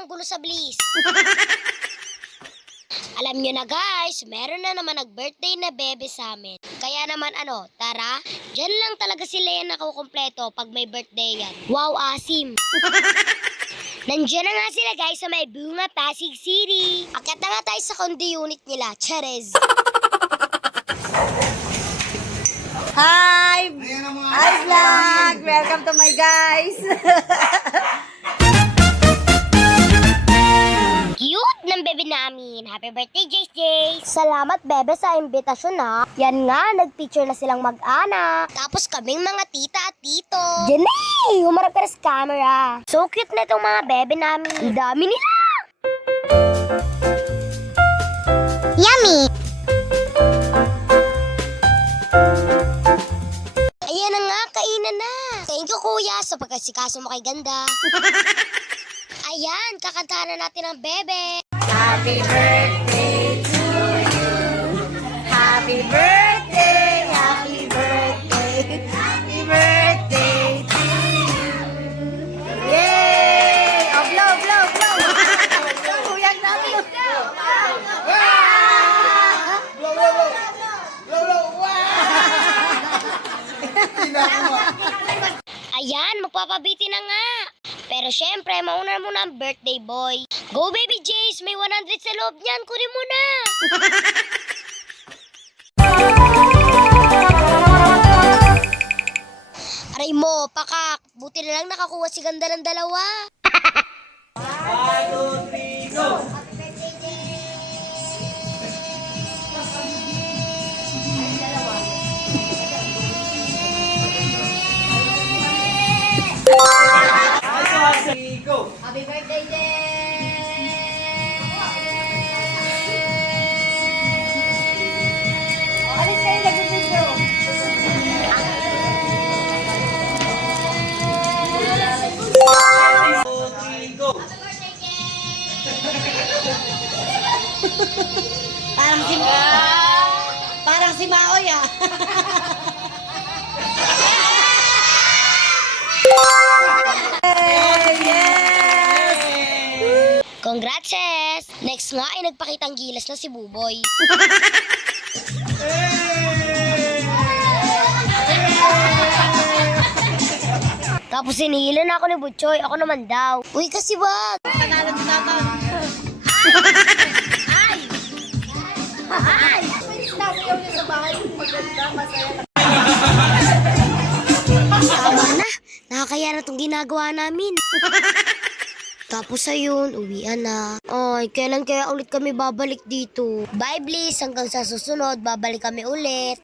manggulo sa Bliss. Alam nyo na guys, meron na naman nag-birthday na bebe sa amin. Kaya naman tara, dyan lang talaga sila yan nakukumpleto pag may birthday yan. Wow, asim! Nandiyan na nga sila guys sa may Bunga, Pasig City. Akyat na nga tayo sa condo unit nila, Cherez. Hi! Hi vlog! Welcome to my guys! Cute ng bebe namin. Happy birthday, JJ! Salamat, bebe, sa imbitasyon ha. Yan nga, nag-picture na silang mag-anak. Tapos kaming mga tita at tito. Jenny! Humarap ka na sa camera. So cute na itong mga bebe namin. Ang dami nila! Yummy! Ayan na nga, kainan na. Thank you, kuya, sa pagkasikaso mo kay ganda. Ayan, kakantahan na natin ang bebe. Happy birthday to you! Happy birthday! Happy birthday! Happy birthday to you! Yay! Oh, blow, blow, blow! Kuyang namin! Ayan, magpapabiti na nga. Pero syempre, mauna muna ang birthday boy. Go baby Jace, may 100 sa loob niyan, kunin mo na. Aray mo, pakak. Buti na lang nakakuha si ganda ng dalawa. 1, 2, 3, go! Go! Happy birthday, Jen! Alis kayo, nag-video. Go! Parang si Maoy ah. Congrats, sis! Next nga ay nagpakitang gilas na si Buboy. Tapos sinihilan ako ni Butchoy, ako naman daw. Uy, kasi wag! Panalo si Tata. Ay! Ay! Sinasayaw niya sa bahay. Maganda, masaya. Tama na, nakakaya na itong ginagawa namin. Tapos ayun, uwian na. Ay, kailan kaya ulit kami babalik dito? Bye, Bliss. Hanggang sa susunod, babalik kami ulit.